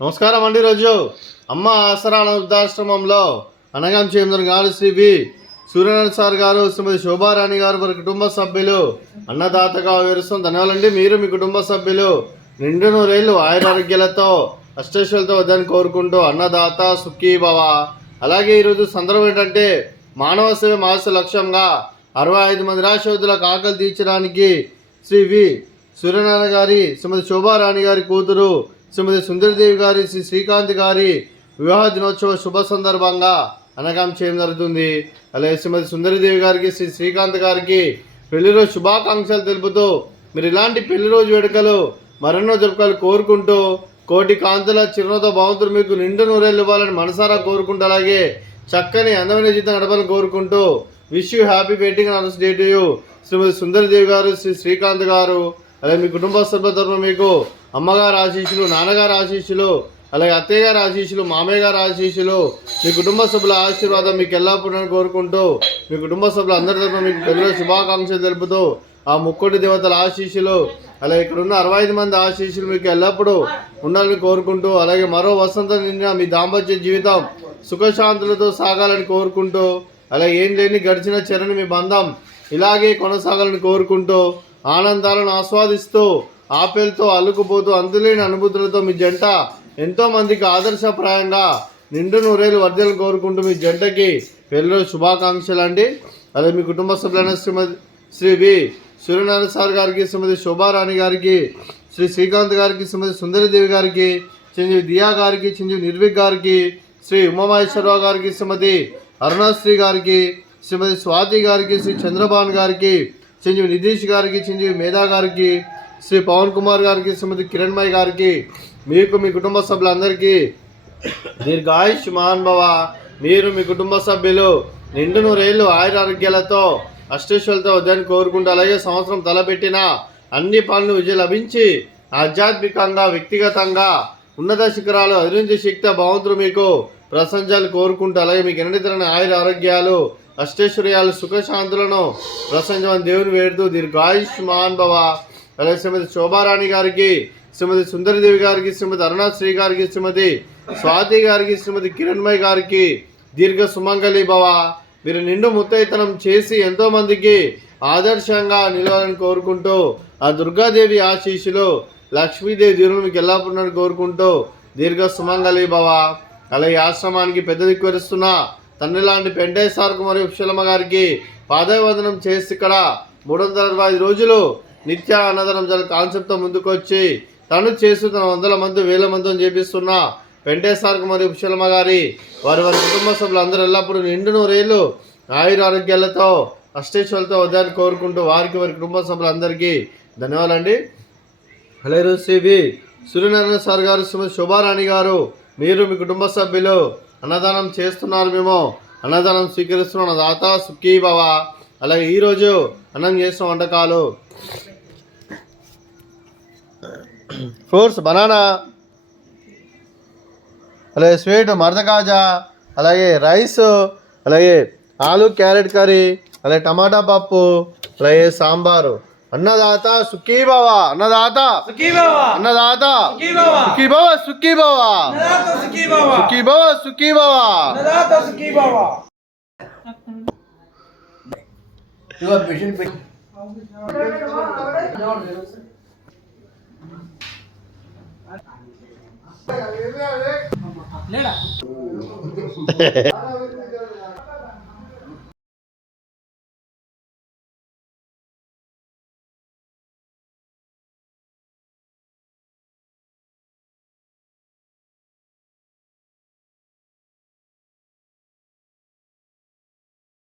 నమస్కారం అండి. రోజు అమ్మ ఆసరా వృద్ధాశ్రమంలో అనగాం చేంద్ర గారు శ్రీ వి సూర్యనారాయణ సార్ గారు, శ్రీమతి శోభారాణి గారు వారి కుటుంబ సభ్యులు అన్నదాతగా వివరిస్తాం. ధన్యవాదాలండి. మీరు మీ కుటుంబ సభ్యులు నిండు నూరేళ్లు ఆయురారోగ్యాలతో అష్టైశ్వర్యాలతో వద్దని కోరుకుంటూ అన్నదాత సుఖీ భవ. అలాగే ఈరోజు సందర్భం ఏంటంటే మానవ సేవ మాస లక్ష్యంగా 65 మంది నిరాశ్రయులకు ఆకలి తీర్చడానికి శ్రీ వి సూర్యనారాయణ గారి, శ్రీమతి శోభారాణి గారి కూతురు శ్రీమతి సుందరిదేవి గారి, శ్రీ శ్రీకాంత్ గారి వివాహ దినోత్సవ శుభ సందర్భంగా అనగాం చేయడం జరుగుతుంది. అలాగే శ్రీమతి సుందరిదేవి గారికి, శ్రీ శ్రీకాంత్ గారికి పెళ్లి రోజు శుభాకాంక్షలు తెలుపుతూ మీరు ఇలాంటి పెళ్లి రోజు వేడుకలు మరెన్నో జరుపుకోవాలి కోరుకుంటూ, కోటి కాంతుల చిరునవ్వుతో భగవంతుడు మీకు నిండు నూరేళ్ళు ఇవ్వాలని మనసారా కోరుకుంటూ, అలాగే చక్కని అందమైన జీవితం గడపాలని కోరుకుంటూ wish you happy wedding anniversary to you Shrimati Sundaridevi గారు, శ్రీ శ్రీకాంత్ గారు. అలాగే మీ కుటుంబ సభ్యుల తరఫున మీకు అమ్మగారు ఆశీస్సులు, నాన్నగారు ఆశీస్సులు, అలాగే అత్తయ్య గారు ఆశీస్సులు, మామయ్య గారు ఆశీస్సులు, మీ కుటుంబ సభ్యుల ఆశీర్వాదం మీకు ఎల్లప్పుడూ కోరుకుంటూ, మీ కుటుంబ సభ్యులు అందరి తరఫున మీకు పెళ్లి శుభాకాంక్షలు తెలుపుతూ ఆ ముక్కోటి దేవతల ఆశీస్సులు, అలాగే ఇక్కడ ఉన్న 65 మంది ఆశీస్సులు మీకు ఎల్లప్పుడూ ఉండాలని కోరుకుంటూ, అలాగే మరో వసంతం నిండిన మీ దాంపత్య జీవితం సుఖశాంతులతో సాగాలని కోరుకుంటూ, అలాగే ఏం లేని గడిచిన చెరని మీ బంధం ఇలాగే కొనసాగాలని కోరుకుంటూ, ఆనందాలను ఆస్వాదిస్తూ ఆపేలతో అల్లుకుపోతూ అంతులేని అనుభూతులతో మీ జంట ఎంతో మందికి ఆదర్శప్రాయంగా నిండు నూరేళ్ళు వర్ధలను కోరుకుంటూ మీ జంటకి పెళ్ళిలో శుభాకాంక్షలు అండి. అలాగే మీ కుటుంబ సభ్యులైన శ్రీ వి సూర్యనారాయణ సార్ గారికి, శ్రీమతి శోభారాణి గారికి, శ్రీ శ్రీకాంత్ గారికి, శ్రీమతి సుందరిదేవి గారికి, చిరంజీవి దియా గారికి, చిరంజీవి నిర్విక్ గారికి, శ్రీ ఉమామహేశ్వరరావు గారికి, శ్రీమతి అరుణశ్రీ గారికి, శ్రీమతి స్వాతి గారికి, శ్రీ చంద్రబాన్ గారికి, చిరంజీవి నితీష్ గారికి, చిరంజీవి మేధా గారికి, శ్రీ పవన్ కుమార్ గారికి, శ్రీమతి కిరణ్మయ్ గారికి, మీకు మీ కుటుంబ సభ్యులందరికీ దీర్ఘాయుష్మాన్ భవ. మీరు మీ కుటుంబ సభ్యులు నిండు నూరేళ్లు ఆయురారోగ్యాలతో అష్టైశ్వర్యాలతో వద్దని కోరుకుంటూ, అలాగే సంవత్సరం తలపెట్టిన అన్ని పనులు విజయం లభించి ఆధ్యాత్మికంగా వ్యక్తిగతంగా ఉన్నత శిఖరాలు అధిరించే శక్తి భగవంతుడు మీకు ప్రశంసలు కోరుకుంటూ, అలాగే మీకు ఎన్నితరమైన ఆయుర ఆరోగ్యాలు అష్టైశ్వర్యాలు సుఖశాంతులను ప్రశంసమని దేవుని వేడుతూ దీర్ఘాయుష్మాన్ భవ. అలాగే శ్రీమతి శోభారాణి గారికి, శ్రీమతి సుందరిదేవి గారికి, శ్రీమతి అరుణశ్రీ గారికి, శ్రీమతి స్వాతి గారికి, శ్రీమతి కిరణ్మయ్ గారికి దీర్ఘ సుమంగళి భవ. మీరు నిండు ముత్తైతనం చేసి ఎంతోమందికి ఆదర్శంగా నిలవాలని కోరుకుంటూ, ఆ దుర్గాదేవి ఆశీస్సులు లక్ష్మీదేవి దీవులు మీకు ఎల్లప్పుడూ కోరుకుంటూ దీర్ఘ సుమంగళి భవ. అలాగే ఆశ్రమానికి పెద్ద దిక్కువరిస్తున్న తండ్రి లాంటి పెంటయ్య సార్కు మరియు ఉషలమ్మ గారికి పాదవందనం చేసి ఇక్కడ 365 రోజులు నిత్య అన్నదానం జరిగే కాన్సెప్ట్తో ముందుకు వచ్చి తను చేస్తూ తన 100 మంది 1000 మందితో చేపిస్తున్న వెంకటేశ్వర సార్కు మరియు ఉషలమ్మ గారి వారి కుటుంబ సభ్యులు అందరూ ఎల్లప్పుడూ నిండు నూరేళ్ళు ఆయురారోగ్యాలతో అష్టైశ్వర్యాలతో వద్దని కోరుకుంటూ వారికి వారి కుటుంబ సభ్యులందరికీ ధన్యవాదాలండి. అలాగే శ్రీ వి సూర్యనారాయణ సార్ గారు, శ్రీమతి శోభారాణి గారు, మీరు మీ కుటుంబ సభ్యులు అన్నదానం చేస్తున్నారు, మేము అన్నదానం స్వీకరిస్తున్నాం. దాత సుఖీ భవ. అలాగే ఈరోజు అన్నం చేసిన వంటకాలు ఫ్రూట్స్ బనానా, అలాగే స్వీట్ మరదకాజా, అలాగే రైస్, అలాగే ఆలు క్యారెట్ కర్రీ, అలాగే టమాటా పప్పు, అలాగే సాంబారు. అన్నదాత సుఖీ భవ. అన్నదాత సుఖీ భవ. అన్నదాత సుఖీ భవ. సుఖీ భవ. సుఖీ భవ. సుఖీ భవ. సుఖీ భవ. అన్నదాత సుఖీ భవ. ఇవ మిషన్ పెట్టి లేడా